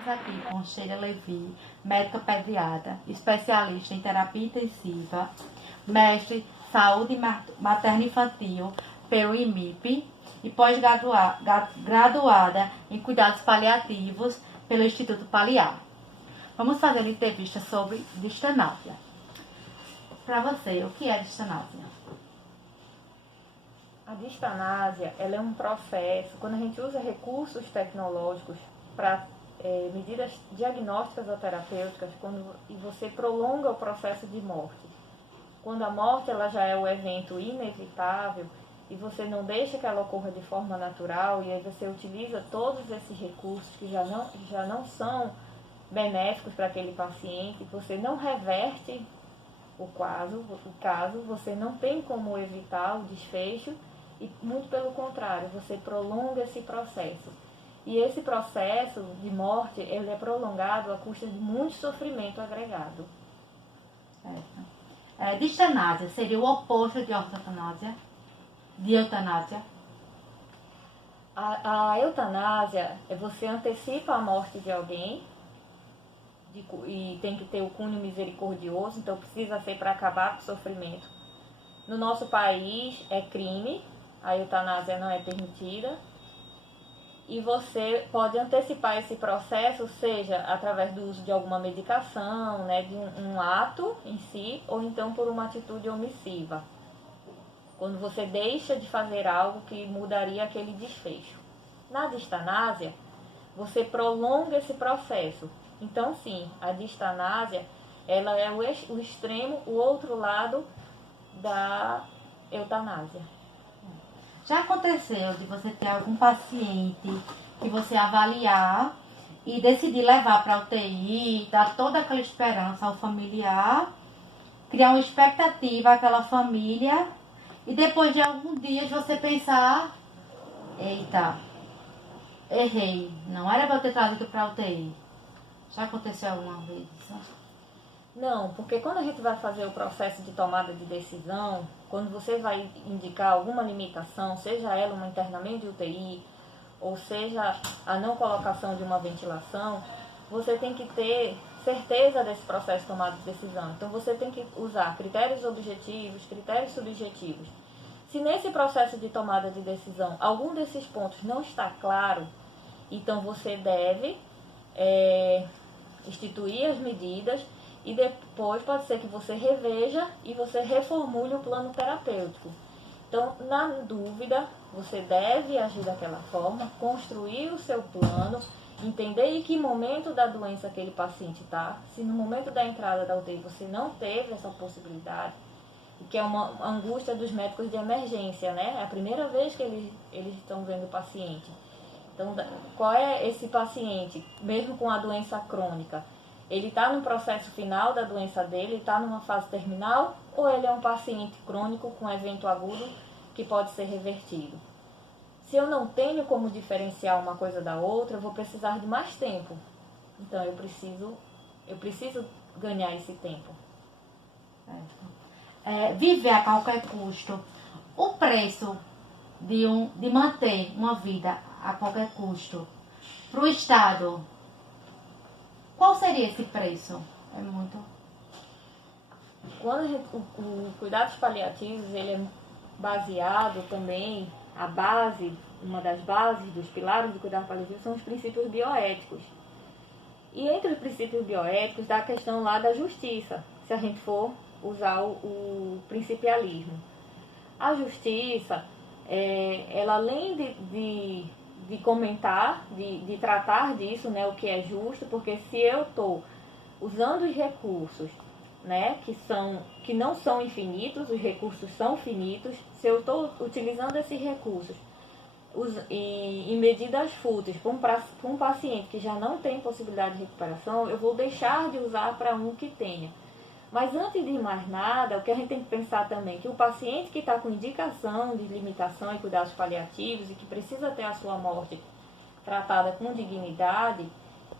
Estamos aqui com Sheila Levi, médica pediatra, especialista em terapia intensiva, mestre saúde materno infantil pelo IMIP e pós-graduada em cuidados paliativos pelo Instituto Paliar. Vamos fazer uma entrevista sobre distanásia. Para você, o que é distanásia? A distanásia, ela é um processo, quando a gente usa recursos tecnológicos para medidas diagnósticas ou terapêuticas, e você prolonga o processo de morte. Quando a morte ela já é o evento inevitável e você não deixa que ela ocorra de forma natural, e aí você utiliza todos esses recursos que já não são benéficos para aquele paciente, você não reverte o caso, você não tem como evitar o desfecho, e muito pelo contrário, você prolonga esse processo. E esse processo de morte, ele é prolongado à custa de muito sofrimento agregado. Certo. Distanásia seria o oposto de eutanásia? De eutanásia? A eutanásia é você antecipa a morte de alguém, e tem que ter o cunho misericordioso, então precisa ser para acabar com o sofrimento. No nosso país é crime, a eutanásia não é permitida, e você pode antecipar esse processo, seja através do uso de alguma medicação, né, de um ato em si, ou então por uma atitude omissiva, quando você deixa de fazer algo que mudaria aquele desfecho. Na distanásia, você prolonga esse processo. Então, sim, a distanásia, ela é o extremo, o outro lado da eutanásia. Já aconteceu de você ter algum paciente que você avaliar e decidir levar para a UTI, dar toda aquela esperança ao familiar, criar uma expectativa àquela família e depois de alguns dias você pensar, eita, errei, não era para eu ter trazido para a UTI. Já aconteceu alguma vez isso? Não, porque quando a gente vai fazer o processo de tomada de decisão, quando você vai indicar alguma limitação, seja ela um internamento de UTI, ou seja a não colocação de uma ventilação, você tem que ter certeza desse processo de tomada de decisão. Então você tem que usar critérios objetivos, critérios subjetivos. Se nesse processo de tomada de decisão algum desses pontos não está claro, então você deve instituir as medidas, e depois pode ser que você reveja e você reformule o plano terapêutico. Então, na dúvida, você deve agir daquela forma, construir o seu plano, entender em que momento da doença aquele paciente está. Se no momento da entrada da UTI você não teve essa possibilidade, que é uma angústia dos médicos de emergência, né? É a primeira vez que eles estão vendo o paciente. Então, qual é esse paciente, mesmo com a doença crônica? Ele está no processo final da doença dele, está numa fase terminal, ou ele é um paciente crônico com evento agudo que pode ser revertido? Se eu não tenho como diferenciar uma coisa da outra, eu vou precisar de mais tempo. Então, eu preciso ganhar esse tempo. Viver a qualquer custo. O preço de manter uma vida a qualquer custo para o Estado, qual seria esse preço? É muito. Quando o cuidados paliativos, ele é baseado também, uma das bases dos pilares do cuidado paliativo são os princípios bioéticos. E entre os princípios bioéticos dá a questão lá da justiça, se a gente for usar o principialismo. A justiça, ela além de comentar, de tratar disso, né, o que é justo, porque se eu estou usando os recursos, né, que não são infinitos, os recursos são finitos, se eu estou utilizando esses recursos em medidas fúteis para um paciente que já não tem possibilidade de recuperação, eu vou deixar de usar para um que tenha. Mas antes de mais nada, o que a gente tem que pensar também é que o paciente que está com indicação de limitação em cuidados paliativos e que precisa ter a sua morte tratada com dignidade,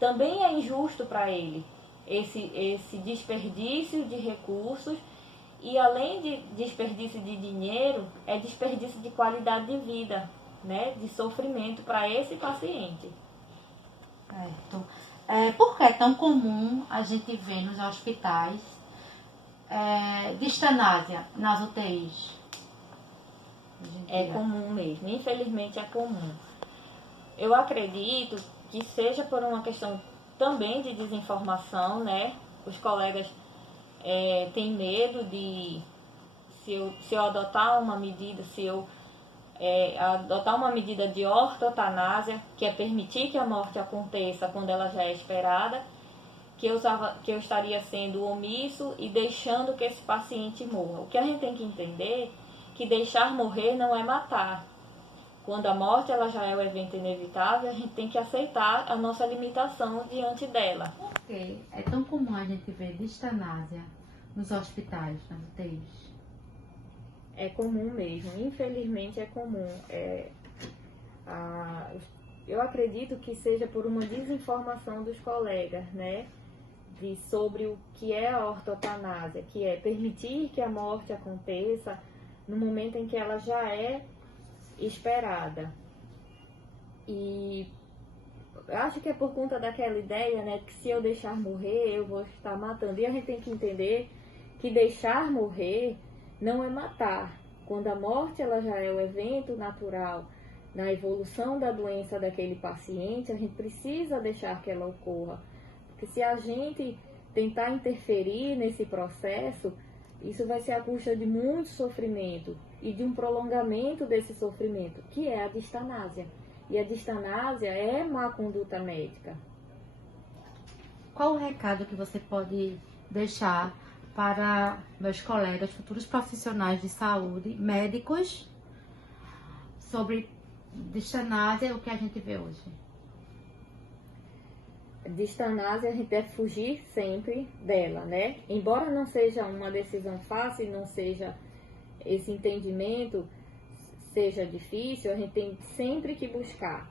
também é injusto para ele esse desperdício de recursos, e além de desperdício de dinheiro, é desperdício de qualidade de vida, né, de sofrimento para esse paciente. Certo. Por que é tão comum a gente ver nos hospitais distanásia nas UTIs? É comum mesmo, infelizmente é comum. Eu acredito que seja por uma questão também de desinformação, né? Os colegas têm medo de, se eu adotar uma medida, adotar uma medida de ortotanásia, que é permitir que a morte aconteça quando ela já é esperada, que eu estaria sendo omisso e deixando que esse paciente morra. O que a gente tem que entender é que deixar morrer não é matar. Quando a morte ela já é um evento inevitável, a gente tem que aceitar a nossa limitação diante dela. Por que é tão comum a gente ver distanásia nos hospitais, nas UTIs? É comum mesmo, infelizmente é comum. Eu acredito que seja por uma desinformação dos colegas, né? Sobre o que é a ortotanásia, que é permitir que a morte aconteça no momento em que ela já é esperada. E acho que é por conta daquela ideia, né, que se eu deixar morrer, eu vou estar matando. E a gente tem que entender que deixar morrer não é matar. Quando a morte ela já é o evento natural na evolução da doença daquele paciente, a gente precisa deixar que ela ocorra. Porque se a gente tentar interferir nesse processo, isso vai ser à custa de muito sofrimento e de um prolongamento desse sofrimento, que é a distanásia. E a distanásia é má conduta médica. Qual o recado que você pode deixar para meus colegas, futuros profissionais de saúde, médicos, sobre distanásia e o que a gente vê hoje? Distanásia, a gente deve fugir sempre dela, né? Embora não seja uma decisão fácil, não seja esse entendimento, seja difícil, a gente tem sempre que buscar